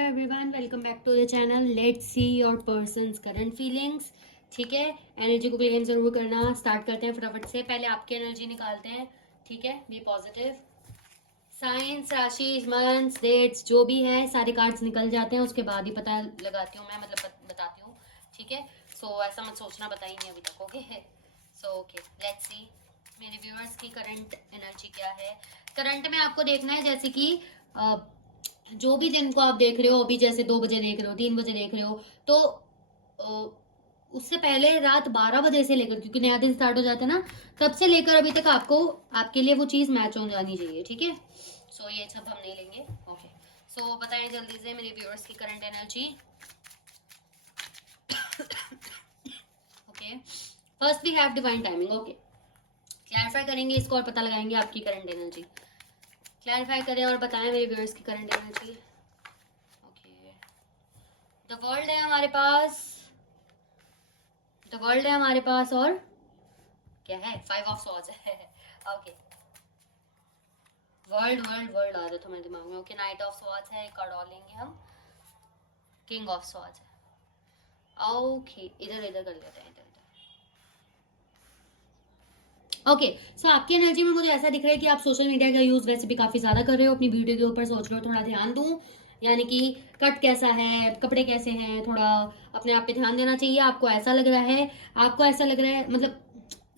Hello everyone, welcome back to the channel. Let's see your persons current feelings. ठीक है, energy को claim जरूर करना। स्टार्ट करते हैं फटाफट से। पहले आपकी एनर्जी निकालते हैं। ठीक है, बी पॉजिटिव। साइंस, राशि, मंथ्स, डेट्स जो भी है सारे कार्ड्स निकल जाते हैं, उसके बाद ही पता लगाती हूँ मैं, मतलब बताती हूँ। ठीक है, सो ऐसा मत सोचना बताई नहीं अभी तक। Okay, so okay let's see मेरे व्यूअर्स की करंट एनर्जी क्या है। करंट में आपको देखना है जैसे कि जो भी दिन को आप देख रहे हो, अभी जैसे 2 बजे देख रहे हो, 3 बजे देख रहे हो, तो उससे पहले रात 12 बजे से लेकर, क्योंकि नया दिन स्टार्ट हो जाता है ना, तब से लेकर अभी तक आपको आपके लिए वो चीज मैच हो जानी चाहिए। ठीक है, सो ये सब हम नहीं लेंगे। ओके, सो बताएं जल्दी से मेरे व्यूअर्स की current energy. Okay, first we have divine timing. Okay, clarify करेंगे इसको और पता लगाएंगे आपकी करंट एनर्जी। क्लैरिफाई करें और बताएं मेरे व्यूअर्स की current energy. Okay, the world है हमारे पास, द वर्ल्ड है हमारे पास, और क्या है? 5 ऑफ सॉर्ड्स है। ओके, वर्ल्ड वर्ल्ड वर्ल्ड आ जाता मेरे दिमाग में। ओके, नाइट ऑफ सॉर्ड्स है, एक कार्ड और लेंगे हम, किंग ऑफ सॉर्ड्स है। ओके, इधर इधर कर लेते हैं, इधर इधर। ओके, सो आपकी एनर्जी में मुझे ऐसा दिख रहा है कि आप सोशल मीडिया का यूज वैसे भी काफी ज्यादा कर रहे हो, अपनी वीडियो के ऊपर सोच रहे हो थोड़ा ध्यान दूं, यानी कि कट कैसा है, कपड़े कैसे हैं, थोड़ा अपने आप पे ध्यान देना चाहिए। आपको ऐसा लग रहा है, आपको ऐसा लग रहा है, मतलब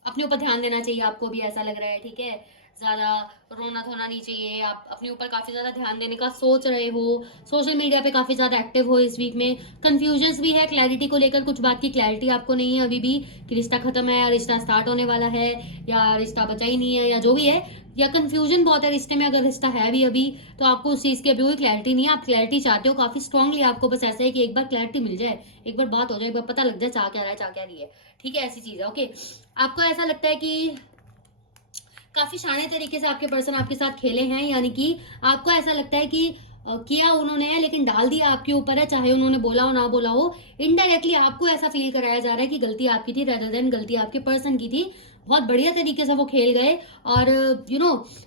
अपने ऊपर ध्यान देना चाहिए, आपको भी ऐसा लग रहा है। ठीक है, ज्यादा रोना धोना नहीं चाहिए, आप अपने ऊपर काफी ज्यादा ध्यान देने का सोच रहे हो, सोशल मीडिया पे काफी ज्यादा एक्टिव हो इस वीक में। कंफ्यूजन भी है, क्लैरिटी को लेकर कुछ बात की क्लैरिटी आपको नहीं है अभी भी, कि रिश्ता खत्म है या रिश्ता स्टार्ट होने वाला है, या रिश्ता बचा ही नहीं है, या जो भी है, या कंफ्यूजन बहुत है रिश्ते में। अगर रिश्ता है भी अभी, तो आपको उस चीज की अभी कोई क्लैरिटी नहीं है, आप क्लैरिटी चाहते हो काफी स्ट्रांगली। आपको बस ऐसा है कि एक बार क्लैरिटी मिल जाए, एक बार बात हो जाए, एक बार पता लग जाए चाह क्या रहा है, चाह क्या रही है। ठीक है, ऐसी चीज है। ओके, आपको ऐसा लगता है कि काफी शाने तरीके से आपके पर्सन आपके साथ खेले हैं, यानी कि आपको ऐसा लगता है कि किया उन्होंने है, लेकिन डाल दिया आपके ऊपर है, चाहे उन्होंने बोला हो ना बोला हो। इनडायरेक्टली आपको ऐसा फील कराया जा रहा है कि गलती आपकी थी, रेदर देन गलती आपके पर्सन की थी। बहुत बढ़िया तरीके से वो खेल गए। और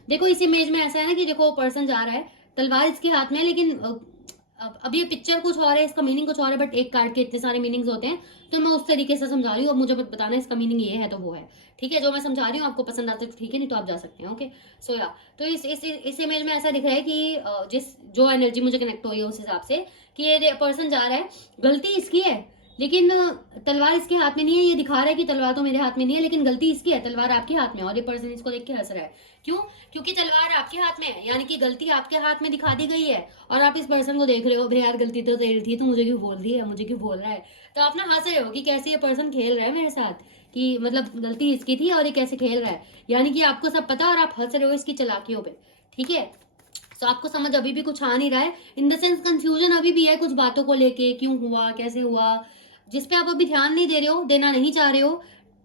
देखो इस इमेज में ऐसा है ना कि देखो पर्सन जा रहा है, तलवार इसके हाथ में है, लेकिन अब ये पिक्चर कुछ और है, इसका मीनिंग कुछ और है, बट एक कार्ड के इतने सारे मीनिंग्स होते हैं, तो मैं उस तरीके से समझा रही हूँ। अब मुझे बताना इसका मीनिंग ये है तो वो है। ठीक है, जो मैं समझा रही हूँ आपको पसंद आता है तो ठीक है, नहीं तो आप जा सकते हैं। ओके, सो या तो इस इमेज में ऐसा दिख रहा है कि जिस जो एनर्जी मुझे कनेक्ट हो रही है उस हिसाब से, कि ये पर्सन जा रहा है, गलती इसकी है, लेकिन तलवार इसके हाथ में नहीं है। ये दिखा रहा है कि तलवार तो मेरे हाथ में नहीं है, लेकिन गलती इसकी है, तलवार आपके हाथ में है। और ये पर्सन इसको देख के हंस रहा है। क्यों? क्योंकि तलवार आपके हाथ में है, यानी कि गलती आपके हाथ में दिखा दी गई है, और आप इस पर्सन को देख रहे हो, भाई यार गलती तो तेरी थी, तो मुझे क्यों बोल रही है, मुझे क्यों बोल रहा है। तो आप ना हंस रहे हो कि कैसे ये पर्सन खेल रहा है मेरे साथ, कि मतलब गलती इसकी थी और ये कैसे खेल रहा है, यानी कि आपको सब पता और आप हंस रहे हो इसकी चालाकियों पे। ठीक है, तो आपको समझ अभी भी कुछ आ नहीं रहा है, इन द सेंस कंफ्यूजन अभी भी है कुछ बातों को लेके, क्यों हुआ, कैसे हुआ, जिसपे आप अभी ध्यान नहीं दे रहे हो, देना नहीं चाह रहे हो।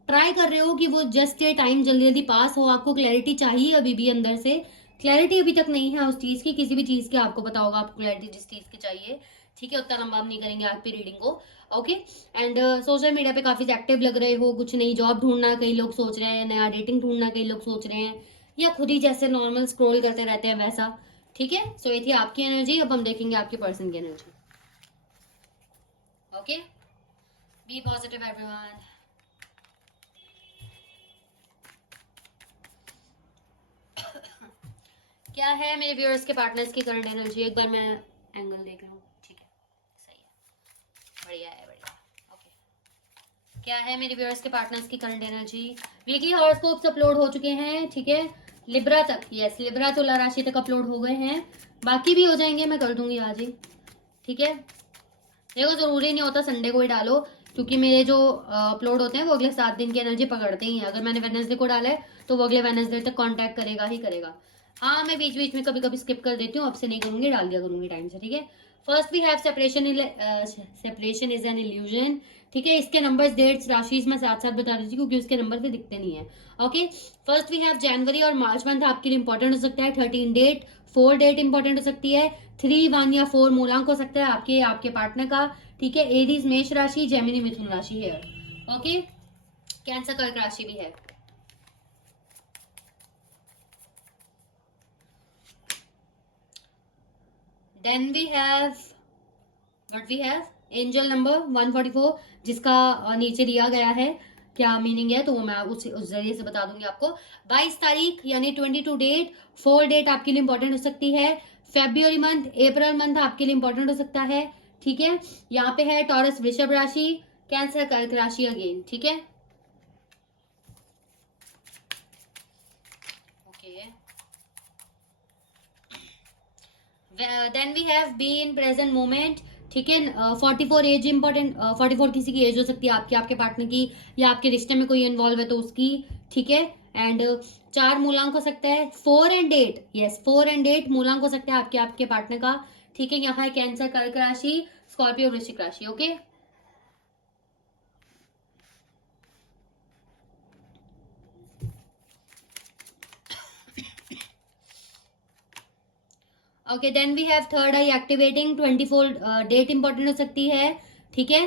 ट्राई कर रहे हो कि वो जस्ट ये टाइम जल्दी जल्दी पास हो। आपको क्लैरिटी चाहिए अभी भी अंदर से, क्लैरिटी अभी तक नहीं है उस चीज की, किसी भी चीज की। आपको पता होगा आपको क्लैरिटी जिस चीज की चाहिए। ठीक है, उतना लंबा हम नहीं करेंगे आपकी रीडिंग को। ओके, एंड सोशल मीडिया पे काफी एक्टिव लग रहे हो, कुछ नई जॉब ढूंढना कई लोग सोच रहे हैं, नया डेटिंग ढूंढना कई लोग सोच रहे हैं, या खुद ही जैसे नॉर्मल स्क्रॉल करते रहते हैं वैसा। ठीक है, सो ये थी आपकी एनर्जी। अब हम देखेंगे आपके पर्सन की energy. Okay, be positive everyone. क्या है मेरे व्यूअर्स के पार्टनर्स की करंट एनर्जी? एक बार मैं एंगल देख रहा हूँ। ठीक है, सही है, बढ़िया है, बढ़िया। ओके, क्या है मेरे व्यूअर्स के पार्टनर्स की current energy? Weekly horoscopes upload हो चुके हैं। ठीक है, लिब्रा तक, यस, लिब्रा तुला राशि तक अपलोड हो गए हैं, बाकी भी हो जाएंगे, मैं कर दूंगी आज ही। ठीक है, देखो जरूरी नहीं होता संडे को ही डालो, क्योंकि मेरे जो अपलोड होते हैं वो अगले 7 दिन की एनर्जी पकड़ते ही हैं। अगर मैंने वेडनेसडे को डाला है तो वो अगले वेडनेसडे तक कांटेक्ट करेगा ही करेगा। हाँ, मैं बीच बीच में कभी कभी स्किप कर देती हूँ, अब से नहीं करूंगी, डाल दिया करूंगी टाइम से। ठीक है, first we have separation is an illusion. ठीक है, इसके नंबर्स, डेट्स, राशि मैं साथ साथ बता रही थी क्योंकि उसके नंबर पे दिखते नहीं है। ओके, फर्स्ट वी हैव जनवरी और मार्च मंथ आपके लिए इंपॉर्टेंट हो सकता है। 13 डेट, 4 डेट इंपॉर्टेंट हो सकती है, 3, 1 या 4 मूलांक हो सकता है आपके आपके पार्टनर का। ठीक है, एरीज मेष राशि, जेमिनी मिथुन राशि है। ओके, कैंसर कर्क राशि भी है। Then we have what we have angel number 144, जिसका नीचे दिया गया है क्या मीनिंग है, तो वो मैं उस जरिए से बता दूंगी आपको। 22 तारीख यानी 22 डेट, 4 डेट आपके लिए इंपॉर्टेंट हो सकती है। फेब्रुअरी मंथ, अप्रैल मंथ आपके लिए इंपॉर्टेंट हो सकता है, ठीक है। यहाँ पे है टॉरस वृषभ राशि, कैंसर कर्क राशि अगेन, ठीक है। Then we have be in present moment, ठीक है। 44 एज इंपॉर्टेंट, 44 किसी की एज हो सकती है, आपकी, आपके पार्टनर की, या आपके रिश्ते में कोई इन्वॉल्व है तो उसकी, ठीक है। एंड 4 मूलांक हो सकता है, 4 एंड 8, यस 4 एंड 8 मूलांक हो सकता है आपके आपके पार्टनर का, ठीक है। यहाँ है कैंसर कर्क राशि, स्कॉर्पियो वृश्चिक राशि, okay. Okay then we have third eye activating, 24 date important हो सकती है, ठीक है।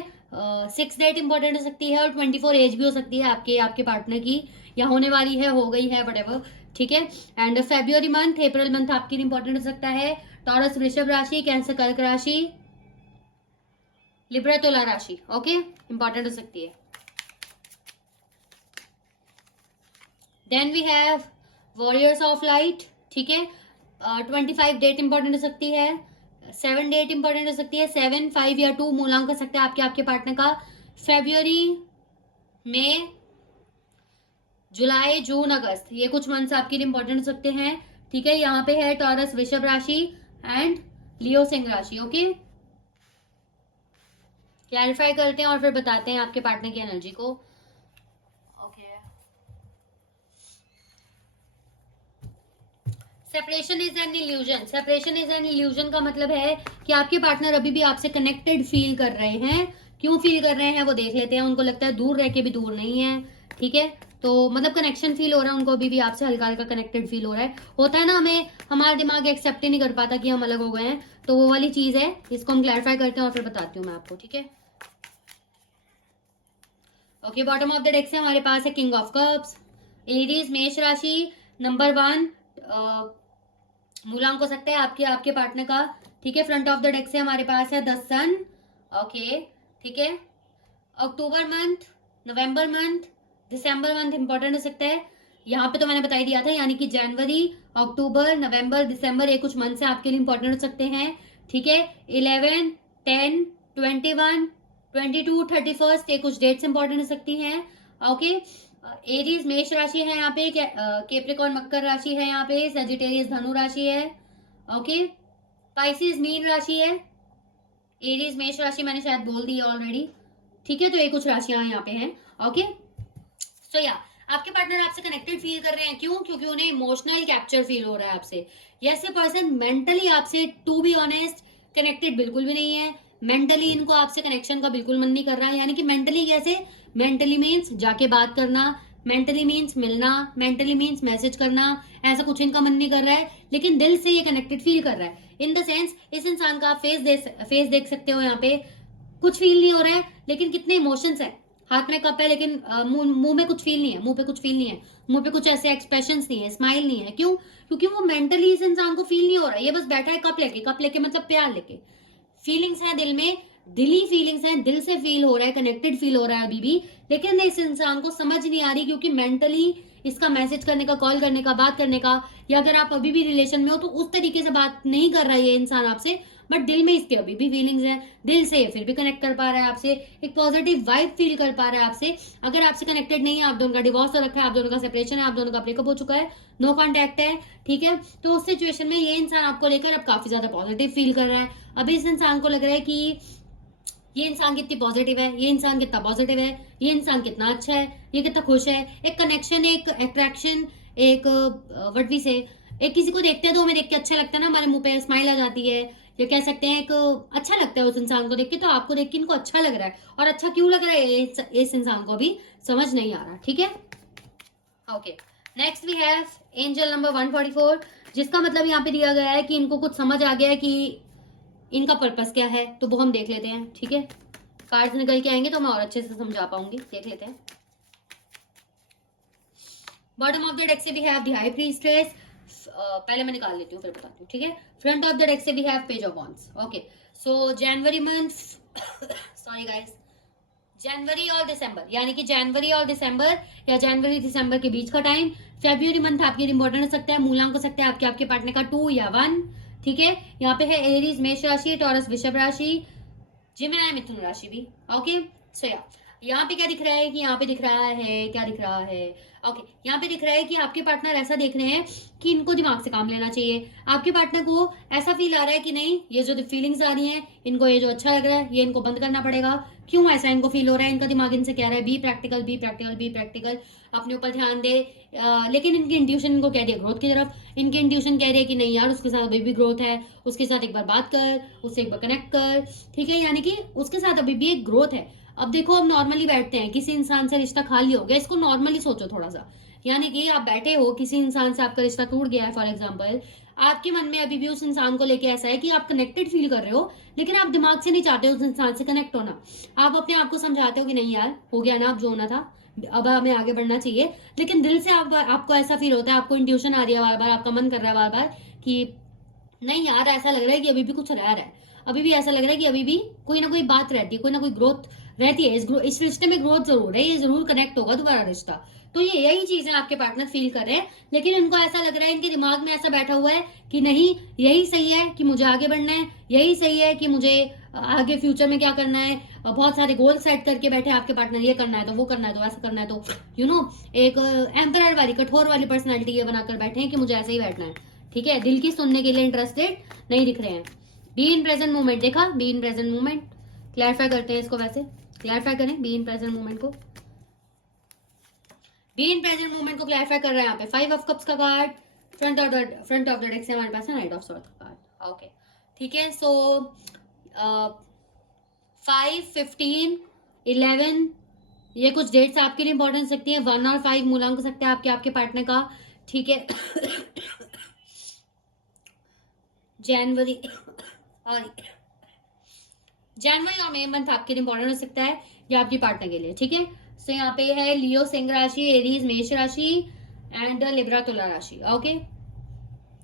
6 डेट इंपॉर्टेंट हो सकती है, और 24 एज भी हो सकती है आपके आपके पार्टनर की, या होने वाली है, हो गई है, वटेवर, ठीक है। And February month, April month आपके लिए इंपॉर्टेंट हो सकता है। टॉरस वृषभ राशि, कैंसर कर्क राशि, लिब्रा तुला राशि, ओके, इंपॉर्टेंट हो सकती है। Then we have warriors of light, ठीक है। 25 डेट इंपॉर्टेंट हो सकती है, 7 डेट इंपॉर्टेंट हो सकती है, 7, 5 या 2 मूलांक हो सकता है आपके आपके पार्टनर का। फेब्रुअरी, मई, जुलाई, जून, अगस्त, ये कुछ मंथ्स आपके लिए इंपॉर्टेंट हो सकते हैं, ठीक है। यहाँ पे है टॉरस वृषभ राशि एंड लियो सिंह राशि, ओके। क्लैरिफाई करते हैं और फिर बताते हैं आपके पार्टनर की एनर्जी को, okay. Separation is an illusion, separation is an illusion का मतलब है कि आपके पार्टनर अभी भी आपसे कनेक्टेड फील कर रहे हैं। क्यों फील कर रहे हैं वो देख लेते हैं। उनको लगता है दूर रह के भी दूर नहीं है, ठीक है। तो मतलब कनेक्शन फील हो रहा है उनको, अभी भी आपसे हल्का हल्का कनेक्टेड फील हो रहा है। होता है ना, हमें हमारा दिमाग एक्सेप्ट ही नहीं कर पाता कि हम अलग हो गए हैं, तो वो वाली चीज है। इसको हम क्लैरिफाई करते हैं और फिर बताती हूँ मैं आपको, ठीक है। Okay, bottom of the deck से हमारे पास है किंग ऑफ कप्स, एरीज मेष राशि, नंबर 1 मूलांक हो सकता है आपके आपके पार्टनर का, ठीक है। फ्रंट ऑफ द डेक से हमारे पास है द सन, ओके, ठीक है। अक्टूबर मंथ, नवंबर मंथ, दिसंबर मंथ इंपॉर्टेंट हो सकता है। यहाँ पे तो मैंने बता ही दिया था, यानी कि जनवरी, अक्टूबर, नवंबर, दिसंबर, ये कुछ मंथ से आपके लिए इंपॉर्टेंट हो सकते हैं, ठीक है। 11, 10, 21, 22, 31, ये कुछ डेट्स इंपॉर्टेंट हो सकती हैं, ओके। एरीज मेष राशि है यहाँ पे, कैप्रिकॉर्न मकर राशि है यहाँ पे, सजिटेरियस धनु राशि है, ओके। पाइसिस मीन राशि है, एरीज मेष राशि मैंने शायद बोल दी ऑलरेडी, ठीक है। तो ये कुछ राशियां यहाँ पे हैं, ओके। सो या आपके पार्टनर आपसे कनेक्टेड फील कर रहे हैं, क्यों? क्योंकि उन्हें इमोशनल कैप्चर फील हो रहा है आपसे। यस, ये पर्सन मेंटली आपसे, टू बी ऑनेस्ट, कनेक्टेड बिल्कुल भी नहीं है। मेंटली इनको आपसे कनेक्शन का बिल्कुल मन नहीं कर रहा है। यानी कि मेंटली कैसे? मेंटली मीन्स जाके बात करना, मेंटली मीन्स मिलना, मेंटली मीन्स मैसेज करना, ऐसा कुछ इनका मन नहीं कर रहा है। लेकिन दिल से ये कनेक्टेड फील कर रहा है। इन द सेंस इस इंसान का आप फेस देख सकते हो यहाँ पे, कुछ फील नहीं हो रहा है, लेकिन कितने इमोशंस है। हाथ में कप है लेकिन मुंह में कुछ फील नहीं है, मुंह पे कुछ फील नहीं है, मुंह पे कुछ ऐसे एक्सप्रेशंस नहीं है, स्माइल नहीं है। क्यों? क्योंकि वो मेंटली इस इंसान को फील नहीं हो रहा है। ये बस बैठा है कप लेके मतलब प्यार लेके। फीलिंग्स है दिल में, दिली फीलिंग्स हैं, दिल से फील हो रहा है, कनेक्टेड फील हो रहा है अभी भी, लेकिन इस इंसान को समझ नहीं आ रही, क्योंकि मेंटली इसका मैसेज करने का, कॉल करने का, बात करने का, या अगर आप अभी भी रिलेशन में हो तो उस तरीके से बात नहीं कर रहा है ये इंसान आपसे, बट दिल में इसके अभी भी फीलिंग्स है, दिल से फिर भी कनेक्ट कर पा रहा है आपसे, एक पॉजिटिव वाइब फील कर पा रहा है आपसे। अगर आपसे कनेक्टेड नहीं है, आप दोनों का डिवोर्स हो रखा है, आप दोनों का सेपरेशन है, आप दोनों का ब्रेकअप हो चुका है, नो कॉन्टैक्ट है, ठीक है, तो उस सिचुएशन में ये इंसान आपको लेकर अब काफी ज्यादा पॉजिटिव फील कर रहा है। अभी इस इंसान को लग रहा है कि ये इंसान कितनी पॉजिटिव है, ये इंसान कितना पॉजिटिव है, ये इंसान कितना अच्छा है, ये कितना खुश है। एक कनेक्शन, एक अट्रैक्शन, एक व्हाट वी से, एक किसी को देखते हैं तो हमें देख के अच्छा लगता है ना, हमारे मुंह पे स्माइल आ जाती है, या कह सकते हैं एक अच्छा लगता है उस इंसान को देख के। तो आपको देख के इनको अच्छा लग रहा है, और अच्छा क्यों लग रहा है इस इंसान को भी समझ नहीं आ रहा, ठीक है। Okay, next we have angel number 144, जिसका मतलब यहाँ पे दिया गया है कि इनको कुछ समझ आ गया है कि इनका पर्पस क्या है, तो वो हम देख लेते हैं, ठीक है। कार्ड्स निकल के आएंगे तो मैं और अच्छे से समझा पाऊंगी, देख लेते हैं। बॉटम ऑफ द डेक से we have the high priestess, पहले मैं निकाल लेती हूँ फिर बताती हूँ, ठीक है। फ्रंट ऑफ द डेक से we have page of wands. Okay, so January month sorry guys, जनवरी और दिसंबर, यानी कि जनवरी और दिसंबर या जनवरी दिसंबर के बीच का टाइम। फेब्रुअरी मंथ आपके लिए इंपॉर्टेंट हो सकता है, मूलांक हो सकता है आपके पार्टनर का 2 या 1, ठीक है। यहाँ पे है एरीज मेष राशि, टॉरस वृषभ राशि, जिमिनी मिथुन राशि भी। ओके, सो यहाँ पे क्या दिख रहा है कि यहाँ पे दिख रहा है, क्या दिख रहा है, ओके यहाँ पे दिख रहा है कि आपके पार्टनर ऐसा देख रहे हैं कि इनको दिमाग से काम लेना चाहिए। आपके पार्टनर को ऐसा फील आ रहा है कि नहीं, ये जो फीलिंग्स आ रही हैं इनको, ये जो अच्छा लग रहा है ये इनको बंद करना पड़ेगा। क्यों ऐसा इनको फील हो रहा है? इनका दिमाग इनसे कह रहा है be practical, be practical, be practical, अपने ऊपर ध्यान दे। लेकिन इनकी इंट्यूशन इनको कह रही है ग्रोथ की तरफ। इनकी इंट्यूशन कह रही है कि नहीं यार, उसके साथ अभी भी ग्रोथ है, उसके साथ एक बार बात कर, उससे एक बार कनेक्ट कर, ठीक है, यानी कि उसके साथ अभी भी एक ग्रोथ है। अब देखो, अब नॉर्मली बैठते हैं, किसी इंसान से रिश्ता खाली हो गया, इसको नॉर्मली सोचो थोड़ा सा, यानी कि आप बैठे हो, किसी इंसान से आपका रिश्ता टूट गया है फॉर एग्जाम्पल, आपके मन में अभी भी उस इंसान को लेके ऐसा है कि आप कनेक्टेड फील कर रहे हो, लेकिन आप दिमाग से नहीं चाहते उस इंसान से कनेक्ट होना। आप अपने आप को समझाते हो कि नहीं यार, हो गया ना, अब जो होना था, अब हमें आगे बढ़ना चाहिए, लेकिन दिल से आपको ऐसा फील होता है, आपको इंट्यूशन आ रही है बार बार, आपका मन कर रहा है बार बार कि नहीं यार, ऐसा लग रहा है कि अभी भी कुछ रह रहा है, अभी भी ऐसा लग रहा है कि अभी भी कोई ना कोई बात रहती है, कोई ना कोई ग्रोथ रहती है, इस रिश्ते में ग्रोथ जरूर है, ये जरूर कनेक्ट होगा दोबारा रिश्ता। तो ये यही चीजें आपके पार्टनर फील कर रहे हैं, लेकिन इनको ऐसा लग रहा है, इनके दिमाग में ऐसा बैठा हुआ है कि नहीं, यही सही है कि मुझे आगे बढ़ना है, यही सही है कि मुझे आगे फ्यूचर में क्या करना है। बहुत सारे गोल सेट करके बैठे आपके पार्टनर, ये करना है तो वो करना है तो ऐसा करना है, तो एक एम्परर वाली, कठोर वाली पर्सनैलिटी ये बनाकर बैठे हैं कि मुझे ऐसे ही बैठना है, ठीक है। दिल की सुनने के लिए इंटरेस्टेड नहीं दिख रहे हैं। बी इन प्रेजेंट मूवमेंट देखा, B in present movement clarify करते हैं इसको, वैसे क्लैरिफाई करें बी इन प्रेजेंट मूवमेंट को, बी इन प्रेजेंट मूवमेंट को क्लैरिफाई कर रहे हैं यहाँ पे। 5 ऑफ कप्स का card front of the deck से हमारे पास है नाइट ऑफ सॉर्ड का कार्ड। ओके, ठीक है। सो 5, 15, 11 ये कुछ डेट्स आपके लिए इंपॉर्टेंट सकती है। 1 और 5 मूलांक हो सकता है आपके पार्टनर का, ठीक है। जनवरी और मई मंथ आपके लिए इंपॉर्टेंट हो सकता है, या आपके पार्टनर के लिए, ठीक है। सो यहाँ पे है लियो सिंह राशि, एरीज मेष राशि एंड लिब्रा तुला राशि। ओके,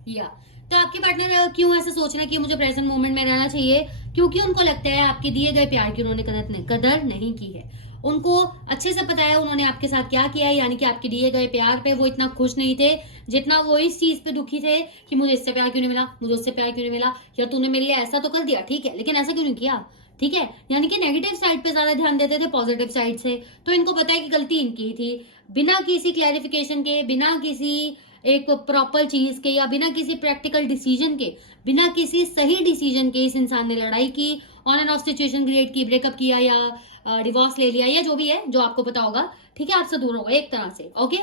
या तो आपके पार्टनर क्यों ऐसा सोच रहे हैं कि मुझे प्रेजेंट मोमेंट में रहना चाहिए? क्योंकि उनको लगता है आपके दिए गए प्यार की उन्होंने कदर नहीं की है। उनको अच्छे से पता है उन्होंने आपके साथ क्या किया है, यानी कि आपके दिए गए प्यार पे वो इतना खुश नहीं थे जितना वो इस चीज पे दुखी थे कि मुझे इससे प्यार क्यों नहीं मिला, मुझे उससे प्यार क्यों नहीं मिला, या तूने मेरे लिए ऐसा तो कर दिया, ठीक है, लेकिन ऐसा क्यों नहीं किया, ठीक है। यानी कि नेगेटिव साइड पे ज्यादा ध्यान देते थे पॉजिटिव साइड से। तो इनको पता है कि गलती इनकी ही थी, बिना किसी क्लैरिफिकेशन के, बिना किसी एक प्रॉपर चीज के, या बिना किसी प्रैक्टिकल डिसीजन के, बिना किसी सही डिसीजन के इस इंसान ने लड़ाई की, on end of situation create की, ब्रेकअप किया या डिवोर्स ले लिया, या जो भी है जो आपको पता होगा, ठीक है, आपसे दूर हो गए एक तरह से। ओके,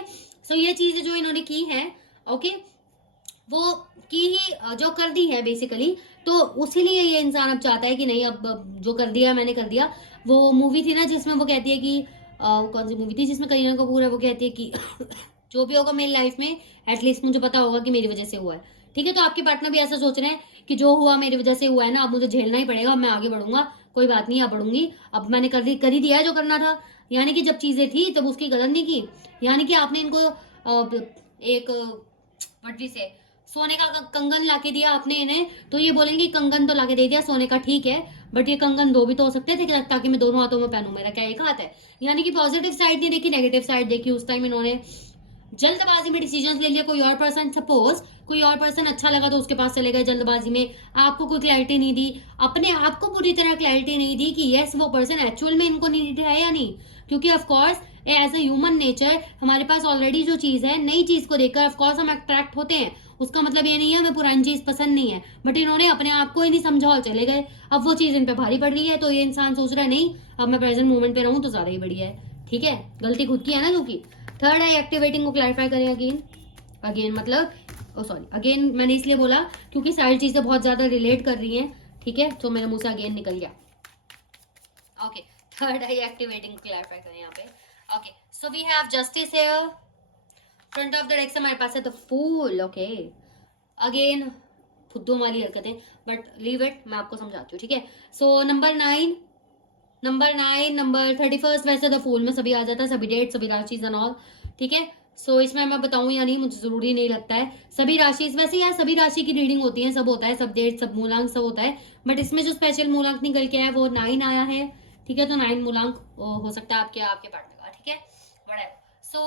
सो ये चीजें जो इन्होंने की है, ओके, वो की ही जो कर दी है बेसिकली, तो उसीलिए ये इंसान अब चाहता है कि नहीं, अब जो कर दिया मैंने कर दिया। वो मूवी थी ना जिसमें वो कहती है कि कौन सी मूवी थी जिसमें करीना कपूर है, वो कहती है कि जो भी होगा मेरी लाइफ में एटलीस्ट मुझे पता होगा कि मेरी वजह से हुआ है, ठीक है। तो आपके पार्टनर भी ऐसा सोच रहे हैं कि जो हुआ मेरी वजह से हुआ है ना, अब मुझे झेलना ही पड़ेगा, मैं आगे बढ़ूंगा, कोई बात नहीं, अब बढ़ूंगी, अब मैंने कर ही दिया है जो करना था। यानी कि जब चीजें थी तब उसकी कदर नहीं की, यानी कि आपने इनको एक वटी से सोने का कंगन लाके दिया आपने इन्हें, तो ये बोलेंगे कंगन तो लाके दे दिया सोने का, ठीक है, बट ये कंगन 2 भी तो हो सकते थे ताकि मैं दोनों हाथों में पहनूं, मेरा क्या एक हाथ है। यानी कि पॉजिटिव साइड नहीं देखी, नेगेटिव साइड देखी। उस टाइम इन्होंने जल्दबाजी में डिसीजन ले लिया। कोई और पर्सन, सपोज कोई और पर्सन अच्छा लगा तो उसके पास चले गए जल्दबाजी में, आपको कोई क्लैरिटी नहीं दी, अपने आप को पूरी तरह क्लैरिटी नहीं दी कि यस वो पर्सन एक्चुअल में इनको नीड है या नहीं। क्योंकि of course as a human nature हमारे पास ऑलरेडी जो चीज है, नई चीज को देखकर ऑफकोर्स हम अट्रैक्ट होते हैं। उसका मतलब ये नहीं है हमें पुरानी चीज पसंद नहीं है, बट इन्होंने अपने आप को ही नहीं समझा और चले गए। अब वो चीज इन पे भारी पड़ रही है, तो ये इंसान सोच रहा है नहीं, अब मैं प्रेजेंट मोमेंट पे रहूं तो ज्यादा ही बढ़िया है, ठीक है। गलती खुद की है ना, क्योंकि थर्ड आई एक्टिवेटिंग को क्लैरिफाई करें अगेन मतलब अगेन मैंने इसलिए बोला क्योंकि सारी चीजें बहुत ज्यादा रिलेट कर रही हैं, ठीक है, तो मेरे मुंह से अगेन निकल गया। Okay, third eye activating clarify करें यहाँ पे। Okay, so we have justice here, front of the deck से हमारे पास है द फूल। ओके, अगेन फुद्दू वाली हरकतें, बट लीव इट, मैं आपको समझाती हूँ, ठीक है। सो नंबर 9, नंबर 31 वैसे द फूल में सभी आ जाता है, सभी डेट, सभी राशि एंड ऑल, ठीक है। सो इसमें मैं बताऊं या नहीं मुझे जरूरी नहीं लगता है। सभी राशि, वैसे यार सभी राशि की रीडिंग होती है, सब होता है, सब डेट, सब मूलांक, सब होता है, बट इसमें जो स्पेशल मूलांक निकल के आया वो 9 आया है, ठीक है। तो 9 मूलांक हो सकता है आपके पार्टनर का, ठीक है, बड़ा। सो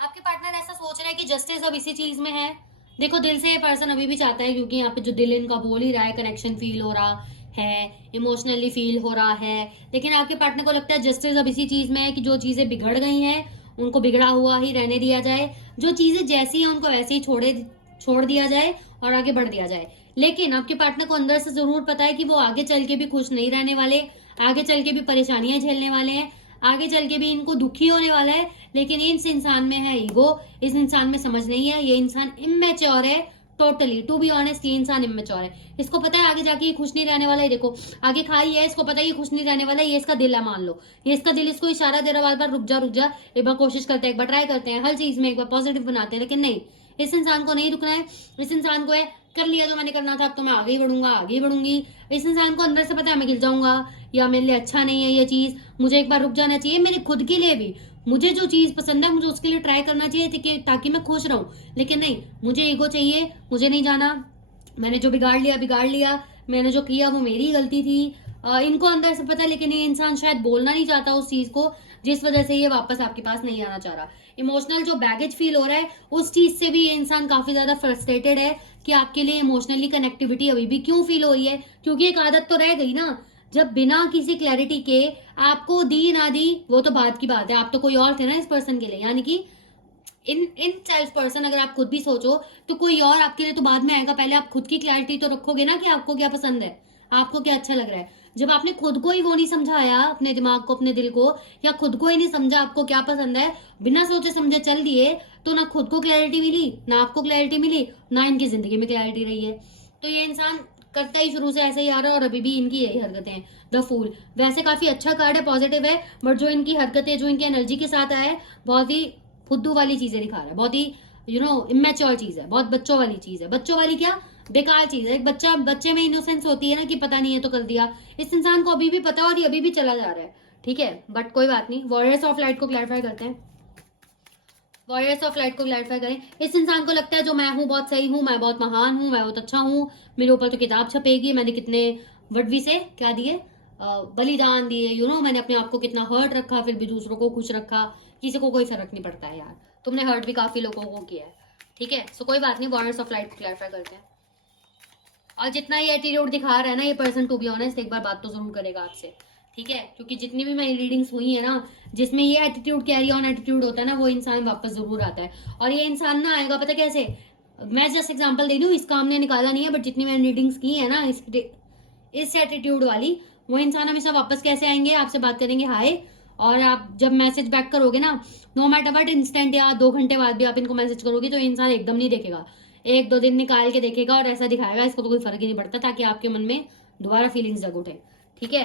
आपके पार्टनर ऐसा सोच रहा है कि जस्टिस अब इसी चीज में है। देखो दिल से ये पर्सन अभी भी चाहता है, क्योंकि यहाँ पे जो दिल इनका बोल ही रहा है, कनेक्शन फील हो रहा है, इमोशनली फील हो रहा है, लेकिन आपके पार्टनर को लगता है जस्टिस अब इसी चीज में है कि जो चीजें बिगड़ गई हैं उनको बिगड़ा हुआ ही रहने दिया जाए, जो चीजें जैसी हैं उनको वैसे ही छोड़ दिया जाए और आगे बढ़ दिया जाए। लेकिन आपके पार्टनर को अंदर से जरूर पता है कि वो आगे चल के भी खुश नहीं रहने वाले, आगे चल के भी परेशानियां झेलने वाले हैं, आगे चल के भी इनको दुखी होने वाला है। लेकिन इस इंसान में है ईगो, इस इंसान में समझ नहीं है, ये इंसान इमेच्योर है टोटली, टू बी ऑनेस्ट, ये इंसान इमेच्योर है। इसको पता है आगे जाके ये खुश नहीं रहने वाला है। देखो आगे खाई है, इसको पता है ये खुश नहीं रहने वाला है, ये इसका दिल है, मान लो ये इसका दिल इसको इशारा दे रहा है बार बार, रुक जा रुक जा, एक बार कोशिश करते हैं, एक बार ट्राई करते हैं, हर चीज में एक बार पॉजिटिव बनाते हैं, लेकिन नहीं, इस इंसान को नहीं रुकना है। इस इंसान को है कर लिया जो मैंने करना था, अब तो मैं आगे ही बढ़ूंगा, आगे ही बढ़ूंगी। इस इंसान को अंदर से पता है मैं गिर जाऊंगा या मेरे लिए अच्छा नहीं है ये चीज, मुझे एक बार रुक जाना चाहिए, मेरे खुद के लिए भी, मुझे जो चीज पसंद है मुझे उसके लिए ट्राई करना चाहिए ताकि मैं खुश रहूं। लेकिन नहीं, मुझे ईगो चाहिए, मुझे नहीं जाना, मैंने जो बिगाड़ लिया, मैंने जो किया वो मेरी गलती थी। इनको अंदर से पता है, लेकिन ये इंसान शायद बोलना नहीं चाहता उस चीज को, जिस वजह से ये वापस आपके पास नहीं आना चाह रहा। इमोशनल जो बैगेज फील हो रहा है उस चीज से भी ये इंसान काफी ज्यादा फ्रस्ट्रेटेड है कि आपके लिए इमोशनली कनेक्टिविटी अभी भी क्यों फील हो रही है, क्योंकि एक आदत तो रह गई ना, जब बिना किसी क्लैरिटी के आपको दी ना दी वो तो बात की बात है, आप तो कोई और थे ना इस पर्सन के लिए, यानी कि इन सेल्फ पर्सन, अगर आप खुद भी सोचो तो कोई और आपके लिए तो बाद में आएगा, पहले आप खुद की क्लैरिटी तो रखोगे ना कि आपको क्या पसंद है, आपको क्या अच्छा लग रहा है। जब आपने खुद को ही वो नहीं समझाया, अपने दिमाग को, अपने दिल को, या खुद को ही नहीं समझा आपको क्या पसंद है, बिना सोचे समझे चल दिए, तो ना खुद को क्लैरिटी मिली, ना आपको क्लैरिटी मिली, ना इनकी जिंदगी में क्लैरिटी रही है। तो ये इंसान करता ही शुरू से ऐसे ही आ रहा है, और अभी भी इनकी यही हरकतें हैं। द फूल वैसे काफी अच्छा कार्ड है, पॉजिटिव है, बट जो इनकी हरकतें, जो इनकी एनर्जी के साथ आया है, बहुत ही फुद्दू वाली चीजें दिखा रहा है, बहुत ही इमेच्योर चीज है, बहुत बच्चों वाली चीज है। बच्चों वाली क्या, बेकार चीज है। एक बच्चे में इनोसेंस होती है ना कि पता नहीं है तो कर दिया, इस इंसान को अभी भी पता और ये अभी भी चला जा रहा है, ठीक है, बट कोई बात नहीं। वॉरियर्स ऑफ लाइट को क्लैरिफाई करते हैं, वॉरियर्स ऑफ लाइट को क्लैरिफाई करें। इस इंसान को लगता है जो मैं हूँ बहुत सही हूँ, मैं बहुत महान हूँ, मैं बहुत अच्छा हूँ, मेरे ऊपर तो किताब छपेगी, मैंने कितने वडवी से क्या दिए, बलिदान दिए, मैंने अपने आप को कितना हर्ट रखा, फिर भी दूसरों को खुश रखा, किसी को कोई फर्क नहीं पड़ता है यार, तुमने हर्ट भी काफी लोगों को किया है, ठीक है। सो कोई बात नहीं, वॉरियर्स ऑफ लाइट को क्लैरिफाई करते हैं। और जितना ये एटीट्यूड दिखा रहा है ना ये पर्सन, टू बी ऑनेस्ट, एक बार बात तो जरूर करेगा आपसे, ठीक है, क्योंकि जितनी भी मेरी रीडिंग्स हुई है ना, जिसमें ये एटीट्यूड, कैरी ऑन एटीट्यूड होता है ना, वो इंसान वापस जरूर आता है। और ये इंसान ना आएगा पता कैसे, मैं जस्ट एग्जांपल दे दूं, इसका हमने निकाला नहीं है, बट जितनी मैंने रीडिंग्स की है ना इस एटीट्यूड वाली, वो इंसान हमेशा वापस कैसे आएंगे, आपसे बात करेंगे हाय, और आप जब मैसेज बैक करोगे ना, नो मैटर वट, इंस्टेंट या 2 घंटे बाद भी आप इनको मैसेज करोगे, तो इंसान एकदम नहीं देखेगा, 1-2 दिन निकाल के देखेगा और ऐसा दिखाएगा, इसको तो कोई फर्क ही नहीं पड़ता, ताकि आपके मन में दोबारा फीलिंग्स जग उठे, ठीक है।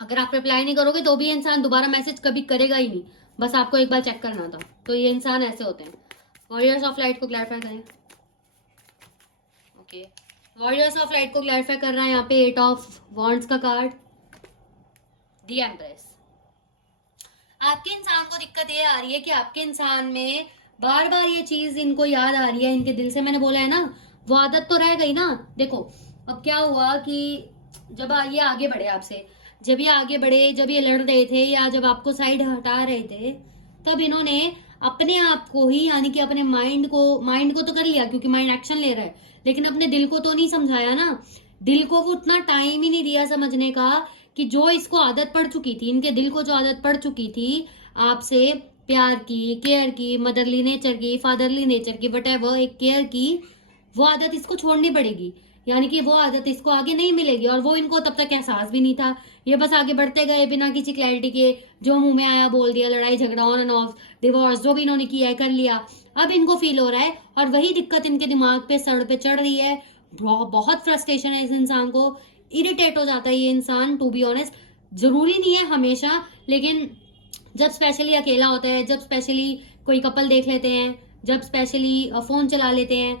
अगर आप रिप्लाई नहीं करोगे तो भी इंसान दोबारा मैसेज कभी करेगा ही नहीं, बस आपको एक बार चेक करना था। तो ये इंसान ऐसे होते हैं। वॉरियर्स ऑफ लाइट को क्लैरिफाई करें, ओके, वॉरियर्स ऑफ लाइट को क्लैरिफाई कर रहा है यहाँ पे 8 ऑफ वॉन्ड्स का कार्ड, दी एम्प्रेस। आपके इंसान को दिक्कत ये आ रही है कि आपके इंसान में बार बार ये चीज इनको याद आ रही है, इनके दिल से, मैंने बोला है ना, वो आदत तो रह गई ना। देखो अब क्या हुआ कि जब ये आगे बढ़े आपसे, जब ये आगे बढ़े, जब ये लड़ रहे थे या जब आपको साइड हटा रहे थे, तब इन्होंने अपने आप को ही, यानी कि अपने माइंड को तो कर लिया क्योंकि माइंड एक्शन ले रहा है, लेकिन अपने दिल को तो नहीं समझाया ना। दिल को वो उतना टाइम ही नहीं दिया समझने का कि जो इसको आदत पड़ चुकी थी, इनके दिल को जो आदत पड़ चुकी थी आपसे प्यार की, केयर की, मदरली नेचर की, फादरली नेचर की, वटएवर, एक केयर की, वो आदत इसको छोड़नी पड़ेगी, यानी कि वो आदत इसको आगे नहीं मिलेगी। और वो इनको तब तक एहसास भी नहीं था, ये बस आगे बढ़ते गए बिना किसी क्लैरिटी के, जो मुंह में आया बोल दिया, लड़ाई झगड़ा, ऑन एंड ऑफ, डिवोर्स, जो भी इन्होंने किया है कर लिया। अब इनको फील हो रहा है और वही दिक्कत इनके दिमाग पे, सड़ पे चढ़ रही है, बहुत फ्रस्ट्रेशन है इस इंसान को, इरिटेट हो जाता है ये इंसान, टू बी ऑनेस्ट। जरूरी नहीं है हमेशा, लेकिन जब स्पेशली अकेला होता है, जब स्पेशली कोई कपल देख लेते हैं, जब स्पेशली फोन चला लेते हैं,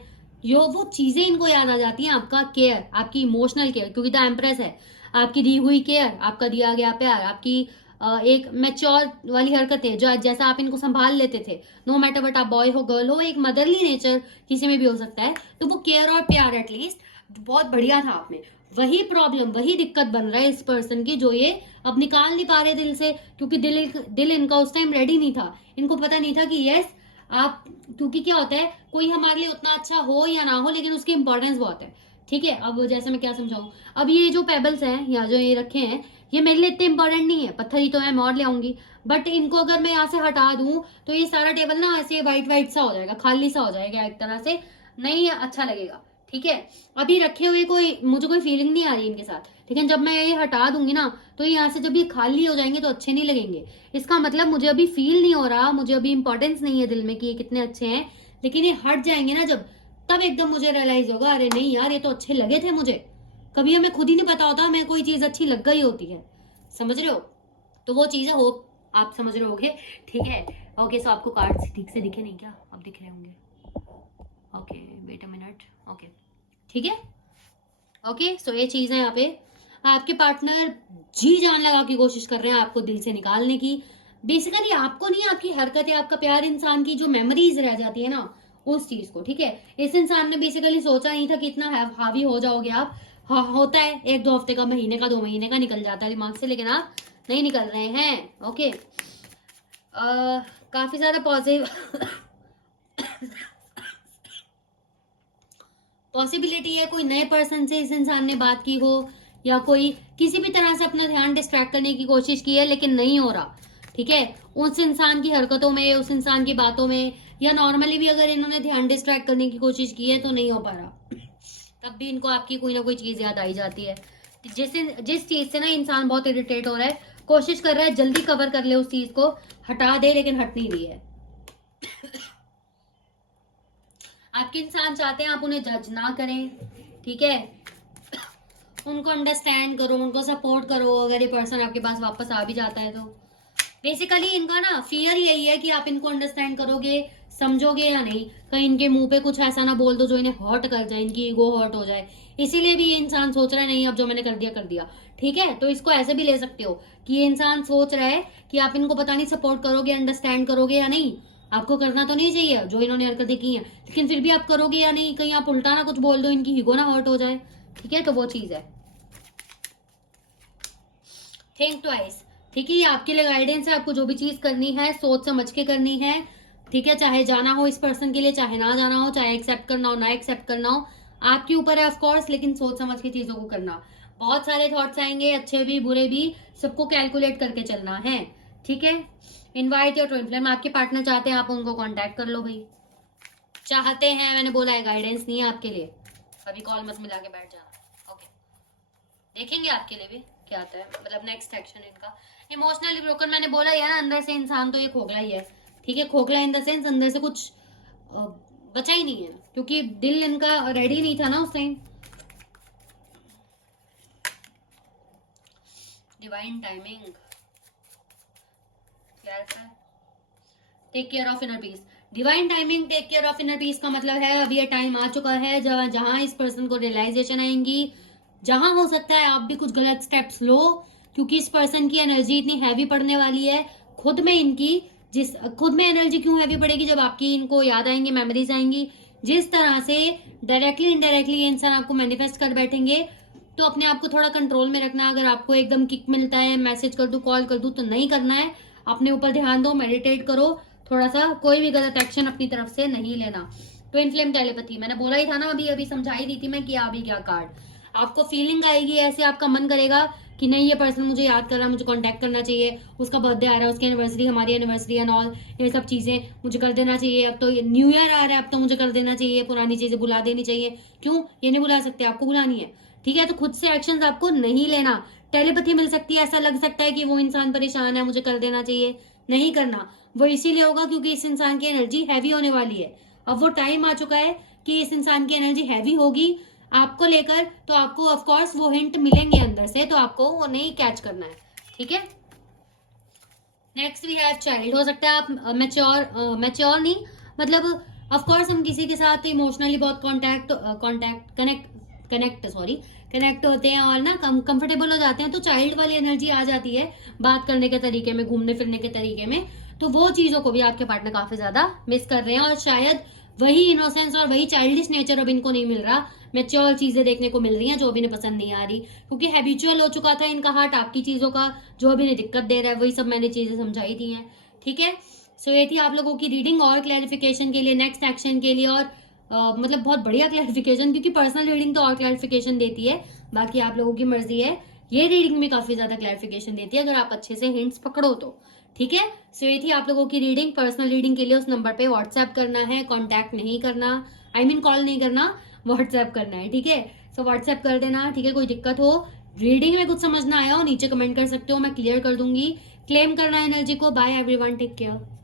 वो चीजें इनको याद आ जाती हैं, आपका केयर, आपकी इमोशनल केयर, क्योंकि द एम्प्रेस है, आपकी दी हुई केयर, आपका दिया गया प्यार, आपकी एक मैच्योर वाली हरकतें जो जैसा आप इनको संभाल लेते थे, नो मैटर बट आप बॉय हो गर्ल हो, एक मदरली नेचर किसी में भी हो सकता है, तो वो केयर और प्यार एटलीस्ट बहुत बढ़िया था आप में। वही प्रॉब्लम, वही दिक्कत बन रहा है इस पर्सन की, जो ये अब निकाल नहीं पा रहे दिल से, क्योंकि दिल इनका उस टाइम रेडी नहीं था। इनको पता नहीं था कि यस आप, क्योंकि क्या होता है, कोई हमारे लिए उतना अच्छा हो या ना हो, लेकिन उसकी इंपॉर्टेंस बहुत है। ठीक है, अब जैसे मैं क्या समझाऊं, अब ये जो पेबल्स हैं या जो ये रखे हैं, ये मेरे लिए इतने इंपॉर्टेंट नहीं है, पत्थर ही तो है, मैं और ले आऊंगी, बट इनको अगर मैं यहाँ से हटा दूं तो ये सारा टेबल ना ऐसे व्हाइट व्हाइट सा हो जाएगा, खाली सा हो जाएगा, एक तरह से नहीं अच्छा लगेगा। ठीक है, अभी रखे हुए कोई मुझे कोई फीलिंग नहीं आ रही इनके साथ, लेकिन जब मैं ये हटा दूंगी ना, तो यहाँ से जब ये खाली हो जाएंगे तो अच्छे नहीं लगेंगे। इसका मतलब मुझे अभी फील नहीं हो रहा, मुझे अभी इंपॉर्टेंस नहीं है दिल में कि ये कितने अच्छे हैं, लेकिन ये हट जाएंगे ना जब, तब एकदम मुझे रियलाइज होगा, अरे नहीं यार ये तो अच्छे लगे थे मुझे। कभी हमें खुद ही नहीं पता होता हमें कोई चीज अच्छी लग गई होती है, समझ रहे हो? तो वो चीजें हो, आप समझ रहे होगे। ठीक है, ओके, सो आपको कार्ड्स ठीक से दिखे नहीं क्या? अब दिख रहे होंगे। Okay, wait a minute. Okay, ठीक है, ओके, सो ये चीज है यहाँ पे। आपके पार्टनर जी जान लगा की कोशिश कर रहे हैं आपको दिल से निकालने की। बेसिकली आपको नहीं, आपकी हरकतें, आपका प्यार, इंसान की जो मेमोरीज रह जाती है ना, उस चीज को। ठीक है, इस इंसान ने बेसिकली सोचा नहीं था कि इतना हावी हो जाओगे आप। हाँ, होता है, 1-2 हफ्ते का, महीने का, 2 महीने का निकल जाता है दिमाग से, लेकिन आप नहीं निकल रहे हैं। ओके, काफी ज्यादा पॉसिबिलिटी है कोई नए पर्सन से इस इंसान ने बात की हो, या कोई किसी भी तरह से अपना ध्यान डिस्ट्रैक्ट करने की कोशिश की है, लेकिन नहीं हो रहा। ठीक है, उस इंसान की हरकतों में, उस इंसान की बातों में, या नॉर्मली भी अगर इन्होंने ध्यान डिस्ट्रैक्ट करने की कोशिश की है तो नहीं हो पा रहा। तब भी इनको आपकी कोई ना कोई चीज याद आई जाती है, जिस चीज से ना इंसान बहुत इरिटेट हो रहा है, कोशिश कर रहा है जल्दी कवर कर ले उस चीज को, हटा दे, लेकिन हट नहीं रही है। आपके इंसान चाहते हैं आप उन्हें जज ना करें। ठीक है, उनको अंडरस्टैंड करो, उनको सपोर्ट करो। अगर ये पर्सन आपके पास वापस आ भी जाता है तो बेसिकली इनका ना फियर यही है कि आप इनको अंडरस्टैंड करोगे, समझोगे या नहीं, कहीं इनके मुंह पे कुछ ऐसा ना बोल दो जो इन्हें हर्ट कर जाए, इनकी ईगो हर्ट हो जाए। इसीलिए भी ये इंसान सोच रहा है नहीं, अब जो मैंने कर दिया कर दिया। ठीक है, तो इसको ऐसे भी ले सकते हो कि ये इंसान सोच रहा है कि आप इनको पता नहीं सपोर्ट करोगे, अंडरस्टैंड करोगे या नहीं। आपको करना तो नहीं चाहिए जो इन्होंने हरकतें की हैं, लेकिन फिर भी आप करोगे या नहीं, कहीं आप उल्टा ना कुछ बोल दो, इनकी ईगो ना हर्ट हो जाए। ठीक है, तो वो चीज है, थिंक ट्वाइस। ठीक है, ये आपके लिए गाइडेंस है, आपको जो भी चीज करनी है सोच समझ के करनी है। ठीक है, चाहे जाना हो इस पर्सन के लिए, चाहे ना जाना हो, चाहे एक्सेप्ट करना हो ना एक्सेप्ट करना हो, आपके ऊपर है ऑफकोर्स, लेकिन सोच समझ के चीजों को करना। बहुत सारे थॉट्स आएंगे, अच्छे भी बुरे भी, सबको कैलकुलेट करके चलना है। ठीक है, इनवाइट योर ट्विन फ्लेम, आपके पार्टनर चाहते हैं आप उनको कांटेक्ट कर लो भाई, चाहते हैं, मैंने बोला है, गाइडेंस नहीं है आपके लिए। अभी कॉल मत मिला के बैठ जाना। ओके, देखेंगे आपके लिए भी क्या आता है, मतलब नेक्स्ट एक्शन इनका। इमोशनली ब्रोकन, मैंने बोला यार अंदर से इंसान तो ये खोखला ही है। ठीक है, खोखला इन द सेंस अंदर से कुछ बचा ही नहीं है, क्योंकि दिल इनका रेडी नहीं था ना उस time. Divine timing, take care of inner peace. Divine timing, take care of inner peace का मतलब है अभी ये टाइम आ चुका है जहां इस पर्सन को रियलाइजेशन आएंगी, जहां हो सकता है आप भी कुछ गलत स्टेप्स लो, क्योंकि इस पर्सन की एनर्जी इतनी हैवी पड़ने वाली है खुद में इनकी। खुद में एनर्जी क्यों हैवी पड़ेगी? जब आपकी इनको याद आएंगी, मेमोरीज आएंगी, जिस तरह से डायरेक्टली इनडायरेक्टली ये इंसान आपको मैनिफेस्ट कर बैठेंगे, तो अपने आप को थोड़ा कंट्रोल में रखना। अगर आपको एकदम किक मिलता है, मैसेज कर दूं, कॉल कर दूं, तो नहीं करना है। अपने ऊपर ध्यान दो, मेडिटेट करो थोड़ा सा, कोई भी गलत एक्शन अपनी तरफ से नहीं लेना। ट्विन फ्लेम टेलीपैथी, मैंने बोला ही था ना, अभी समझा ही दी थी मैं कि अभी क्या कार्ड। आपको फीलिंग आएगी ऐसे, आपका मन करेगा कि नहीं ये पर्सन मुझे याद कर रहा है, मुझे कांटेक्ट करना चाहिए, उसका बर्थडे आ रहा है, उसकी एनिवर्सरी, हमारी एनिवर्सरी एंड ऑल, ये सब चीजें मुझे कर देना चाहिए। अब तो न्यू ईयर आ रहा है, अब तो मुझे कर देना चाहिए, पुरानी चीजें भुला देनी चाहिए। क्यों? ये नहीं भुला सकते, आपको भुलानी है। ठीक है, तो खुद से एक्शन आपको नहीं लेना। टेलीपैथी मिल सकती है, ऐसा लग सकता है कि वो इंसान परेशान है, मुझे कर देना चाहिए, नहीं करना। वो इसीलिए होगा क्योंकि इस इंसान की एनर्जी हैवी होने वाली है। अब वो टाइम आ चुका है कि इस इंसान की एनर्जी हैवी होगी आपको लेकर, तो आपको ऑफ कोर्स वो हिंट मिलेंगे अंदर से, तो आपको वो नहीं कैच करना है। ठीक है, नेक्स्ट वी हैव चाइल्ड। हो सकता है आप मैच्योर नहीं, मतलब ऑफ कोर्स हम किसी के साथ इमोशनली बहुत कनेक्ट कनेक्ट होते हैं और ना कंफर्टेबल हो जाते हैं, तो चाइल्ड वाली एनर्जी आ जाती है बात करने के तरीके में, घूमने फिरने के तरीके में। तो वो चीजों को भी आपके पार्टनर काफी ज्यादा मिस कर रहे हैं, और शायद वही इनोसेंस और वही चाइल्डिश नेचर अब इनको नहीं मिल रहा, मैच्योर चीजें देखने को मिल रही हैं जो अभी इन्हें पसंद नहीं आ रही, क्योंकि हैबिचुअल हो चुका था इनका हार्ट आपकी चीजों का, जो अभी इन्हें दिक्कत दे रहा है वही सब मैंने चीजें समझाई थी हैं। ठीक है, सो ये थी आप लोगों की रीडिंग, और क्लैरिफिकेशन के लिए, नेक्स्ट एक्शन के लिए, और मतलब बहुत बढ़िया क्लैरिफिकेशन, क्योंकि पर्सनल रीडिंग तो और क्लैरिफिकेशन देती है, बाकी आप लोगों की मर्जी है। ये रीडिंग में काफी ज्यादा क्लैरिफिकेशन देती है अगर आप अच्छे से हिंट्स पकड़ो तो। ठीक है, सो ये थी आप लोगों की रीडिंग। पर्सनल रीडिंग के लिए उस नंबर पे व्हाट्सएप करना है, कांटेक्ट नहीं करना, आई मीन कॉल नहीं करना, व्हाट्सएप करना है। ठीक है, सो व्हाट्सएप कर देना। ठीक है, कोई दिक्कत हो, रीडिंग में कुछ समझ ना आया हो, नीचे कमेंट कर सकते हो, मैं क्लियर कर दूंगी। क्लेम करना है एनर्जी को। Bye everyone, take care.